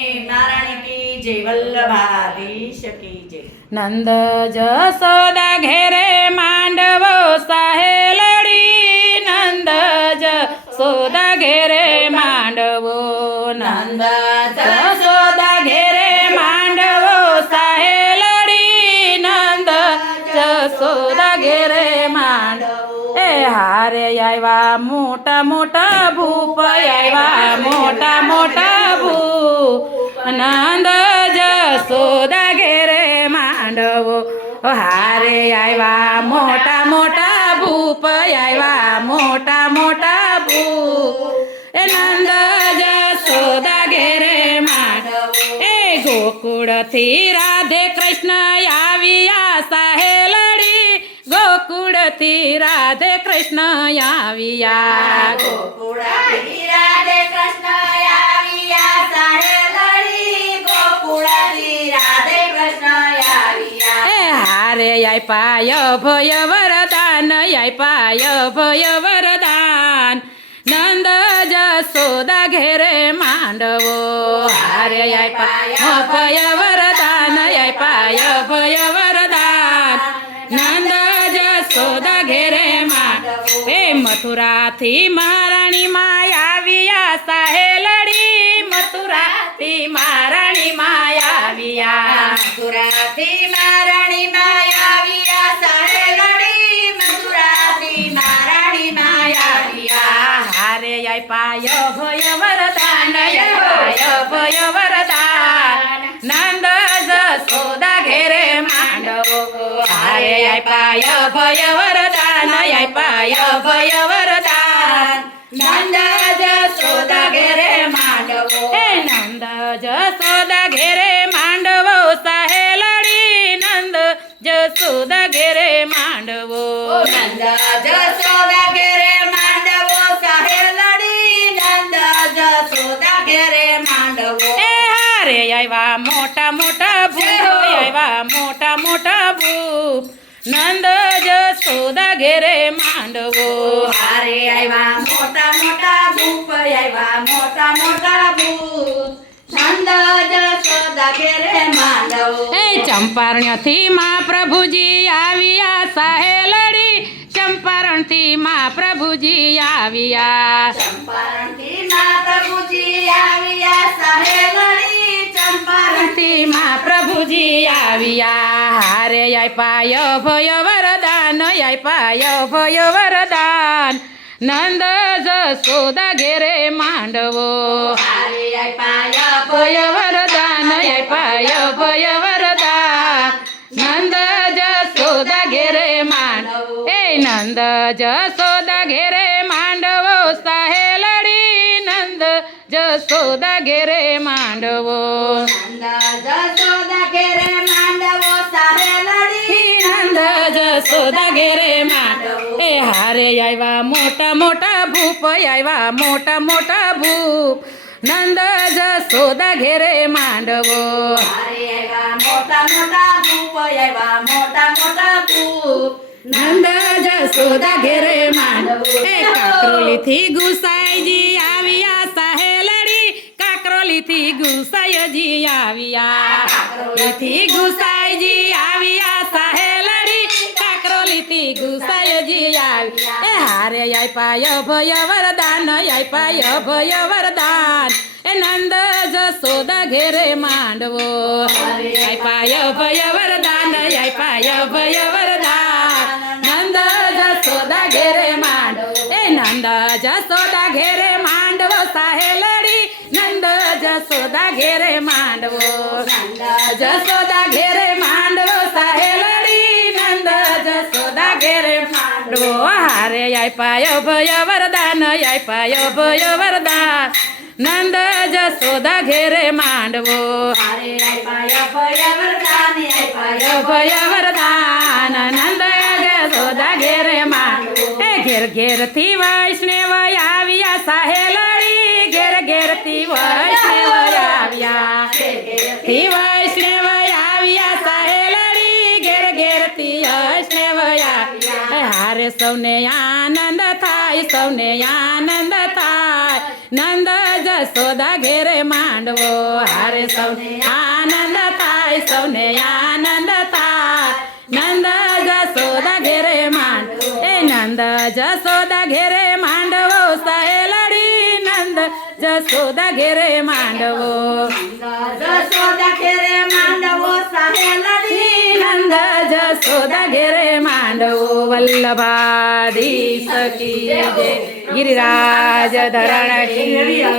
नारायण की जय वल्लभाधीश की जय। नंद जसोदा घेरे मांडवो साहेलड़ी नंद जसोदा घेरे मांडवो नंद जसोदा घेरे मांडवो साहेलड़ी नंद जसोदा घेरे मांडवो ए हारे आव्या मोटा मोटा भूप आव्या मोटा मोटा भूप नंद जसोदा घेरे मांडवो हारे आव्या मोटा मोटा भूप आव्या मोटा मोटा भूप ए नंद जसोदा घेरे मांडवो ए गोकुळ थी राधे कृष्ण आव्या साहेलड़ी गोकुळ थी राधे कृष्ण आव्या गोकुळ थी राधे कृष्ण आव्या साहेलड़ी गोकुळ थी राधे कृष्ण आव्या ए हारे आय पाय भय वरदान आय पाय भय वरदान नंद जसोदा घेरे मांडवो हारे आय पाय भय वरदान आय पाय भय वरदान नंद जसोदा घेरे मांडवो ए मथुरा थी महाराणी माया आव्या साहेलड़ी मथुरा थी महाराणी माया आव्या मथुरा थी महाराणी माया आव्या साहेलड़ी मथुरा थी महाराणी माया आव्या हारे आय पाय भय वरदान आय पाय भय वरदान नंद जसोदा घेरे मांडवो हारे आय पाय भय वरदान आय पाय भय वरदान नंद जसोदा घेरे मांडवो हे नंद जसोदा घेरे मांडवो साहेलड़ी नंद जसोदा घेरे मांडवो नंद जसोदा घेरे मांडवो साहेलड़ी नंद जसोदा घेरे मांडवो ए हारे आव्या मोटा मोटा भूप आव्या मोटा मोटा भूप नंद जसोदा घेरे मांडवो हारे आव्या मोटा मोटा भूप आव्या मोटा मोटा भूप नंद जसोदा घेरे मांडवो ए चंपारण थी महाप्रभुजी आव्या साहेलड़ी चंपारण थी महाप्रभुजी आव्या चंपारण थी महाप्रभुजी आव्या साहेलड़ी चंपारण थी महाप्रभुजी आव्या हारे आय पाय भय वरदान आय पाय भय वरदान नंद जसोदा घेरे मांडवो हारे आय पाय भय वरदान आय पाय भय वरदान नंद जसोदा घेरे मांडवो ए नंद जसोदा घेरे मांडवो साहेलड़ी नंद जसोदा घेरे मांडवो नंद जसोदा घेरे मांडवो साहेलड़ी नंद जसोदा घेरे मांडवो ए हारे आव्या मोटा मोटा भूप आव्या मोटा मोटा भूप नंद जसोदा घेरे मांडवो हारे आव्या मोटा मोटा भूप आव्या मोटा मोटा भूप नंद जसोदा घेरे मांडवो ए काकरोली थी गुसाईजी आव्या साहेलड़ी काकरोली थी गुसाईजी आव्या काकरोली थी गुसाईजी आव्या साहेलड़ी काकरोली थी गुसाईजी आव्या ए हारे आय पाय भय वरदान आय पाय भय वरदान ए नंद जसोदा घेरे मांडवो आय पाय भय वरदान आय पाय भय वरदान नंद जसोदा घेरे मांडवो ए नंद जसोदा घेरे मांडवो साहेलड़ी नंद जसोदा घेरे मांडवो नंद जसोदा घेरे मांडवो साहेलड़ी नंद जसोदा घेरे मांडवो हारे आय पाय भय वरदान आय पाय भय वरदान नंद जसोदा घेरे मांडवो हारे आय पाय भय वरदान आय पाय भय वरदान नंद जसोदा घेरे मांडवो ए घेर घेर थी वैष्णव आव्या साहेलड़ी घेर घेर थी वैष्णव आव्या थी वैष्णव आव्या साहेलड़ी घेर घेर थी वैष्णव आव्या हारे सौने आनंद थाय सौने आनंद थाय नंद જસોદા ઘેરે માંડવો હારે સૌને આનંદ થાય સૌને આનંદ થાય નંદ જસોદા ઘેરે માંડવો એ નંદ જસોદા ઘેરે માંડવો સહેલડી નંદ જસોદા ઘેરે માંડવો જશોદા ઘેરે માંડવો સહેલડી નંદ જસોદા ઘેરે માંડવો વલ્લભાધીશ કી જય ગિરિરાજ ધરણ કી જય